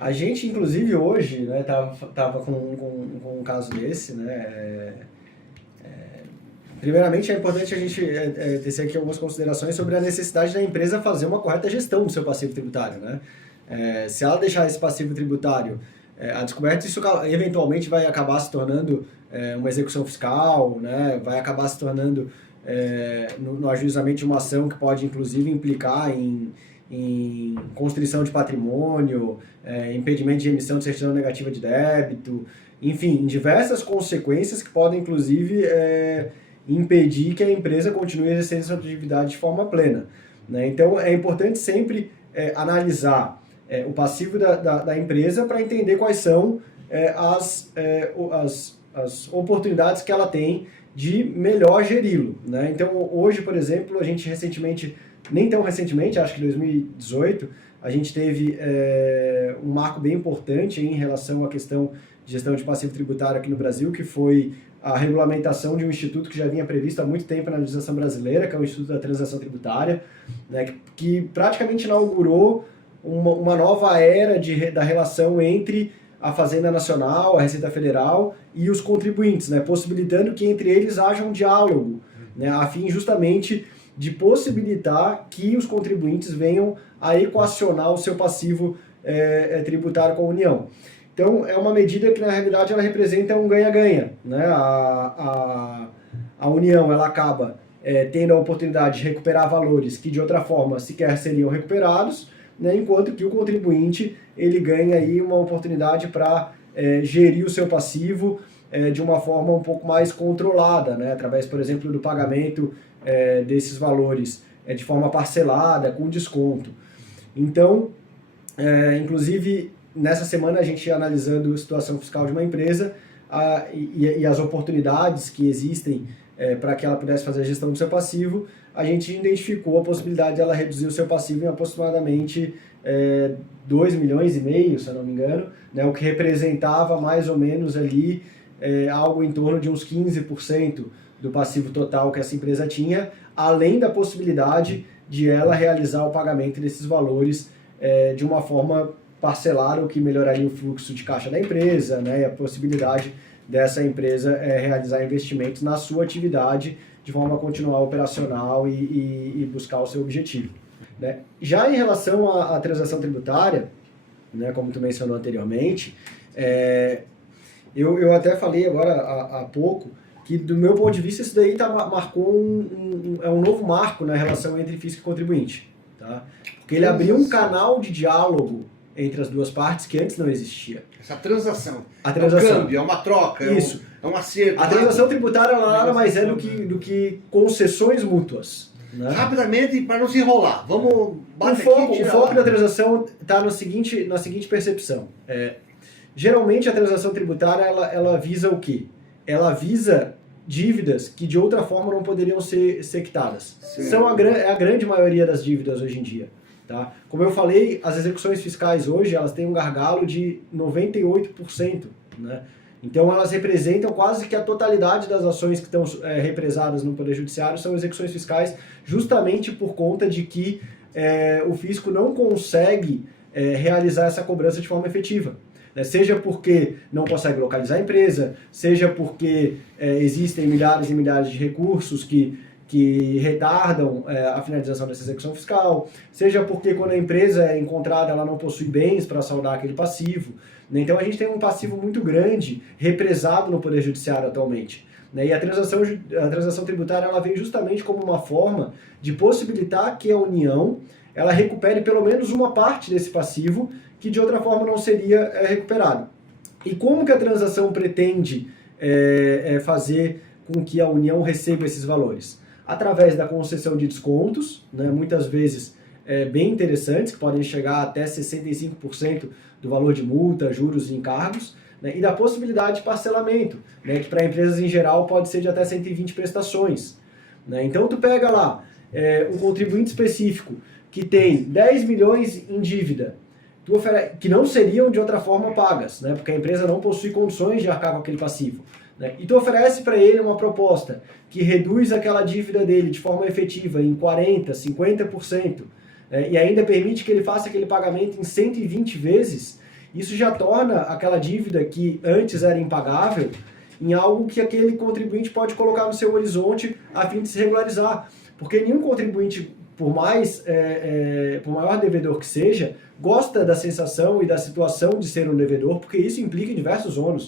A gente, inclusive, hoje, né, tava com um caso desse, né? Primeiramente, é importante a gente tecer aqui algumas considerações sobre a necessidade da empresa fazer uma correta gestão do seu passivo tributário, né? Se ela deixar esse passivo tributário a descoberto, isso eventualmente vai acabar se tornando uma execução fiscal, né? Vai acabar se tornando no ajuizamento de uma ação que pode, inclusive, implicar em constrição de patrimônio, impedimento de emissão de certidão negativa de débito, enfim, em diversas consequências que podem, inclusive, impedir que a empresa continue exercendo sua atividade de forma plena, né? Então, é importante sempre analisar o passivo da empresa para entender quais são as oportunidades que ela tem de melhor geri-lo, né? Então, hoje, por exemplo, a gente recentemente, nem tão recentemente, acho que em 2018, a gente teve um marco bem importante em relação à questão de gestão de passivo tributário aqui no Brasil, que foi a regulamentação de um instituto que já vinha previsto há muito tempo na legislação brasileira, que é o Instituto da Transação Tributária, né, que praticamente inaugurou uma nova era da relação entre a Fazenda Nacional, a Receita Federal e os contribuintes, né, possibilitando que entre eles haja um diálogo, né, a fim justamente de possibilitar que os contribuintes venham a equacionar o seu passivo tributário com a União. Então, é uma medida que, na realidade, ela representa um ganha-ganha, né? A União, ela acaba tendo a oportunidade de recuperar valores que, de outra forma, sequer seriam recuperados, né? Enquanto que o contribuinte, ele ganha aí uma oportunidade para gerir o seu passivo de uma forma um pouco mais controlada, né? Através, por exemplo, do pagamento desses valores de forma parcelada, com desconto. Então, inclusive, nessa semana a gente ia analisando a situação fiscal de uma empresa e as oportunidades que existem para que ela pudesse fazer a gestão do seu passivo, a gente identificou a possibilidade de ela reduzir o seu passivo em aproximadamente 2,5 milhões, se eu não me engano, né, o que representava mais ou menos ali algo em torno de uns 15% do passivo total que essa empresa tinha, além da possibilidade de ela realizar o pagamento desses valores de uma forma parcelada, o que melhoraria o fluxo de caixa da empresa, né, e a possibilidade dessa empresa realizar investimentos na sua atividade de forma a continuar operacional e buscar o seu objetivo, né. Já em relação à transação tributária, né, como tu mencionou anteriormente, eu até falei agora há pouco que, do meu ponto de vista, isso daí marcou um novo marco na relação entre fisco e contribuinte, tá? Porque ele abriu um canal de diálogo entre as duas partes que antes não existia. Essa transação. A transação. É um câmbio, é uma troca, Isso. É um acerto. A transação tributária nada mais é do que concessões mútuas, né? Rapidamente, para não se enrolar, vamos bater O foco da transação está na seguinte percepção. Geralmente a transação tributária ela visa o quê? Ela visa dívidas que de outra forma não poderiam ser quitadas. São a grande maioria das dívidas hoje em dia. Tá? Como eu falei, as execuções fiscais hoje elas têm um gargalo de 98%. Né? Então elas representam quase que a totalidade das ações que estão represadas no Poder Judiciário são execuções fiscais, justamente por conta de que o fisco não consegue realizar essa cobrança de forma efetiva. Seja porque não consegue localizar a empresa, seja porque existem milhares e milhares de recursos que retardam a finalização dessa execução fiscal, seja porque quando a empresa é encontrada ela não possui bens para saldar aquele passivo. Então a gente tem um passivo muito grande represado no Poder Judiciário atualmente. E a transação tributária ela vem justamente como uma forma de possibilitar que a União ela recupere pelo menos uma parte desse passivo que de outra forma não seria recuperado. E como que a transação pretende fazer com que a União receba esses valores? Através da concessão de descontos, né, muitas vezes bem interessantes, que podem chegar até 65% do valor de multa, juros e encargos, né, e da possibilidade de parcelamento, né, que para empresas em geral pode ser de até 120 prestações. Né? Então tu pega lá um contribuinte específico que tem 10 milhões em dívida, que não seriam de outra forma pagas, né, porque a empresa não possui condições de arcar com aquele passivo. Né? E tu oferece para ele uma proposta que reduz aquela dívida dele de forma efetiva em 40%, 50%, e ainda permite que ele faça aquele pagamento em 120 vezes, Isso já torna aquela dívida que antes era impagável em algo que aquele contribuinte pode colocar no seu horizonte a fim de se regularizar. Porque nenhum contribuinte, por maior devedor que seja, gosta da sensação e da situação de ser um devedor, porque isso implica em diversos ônus.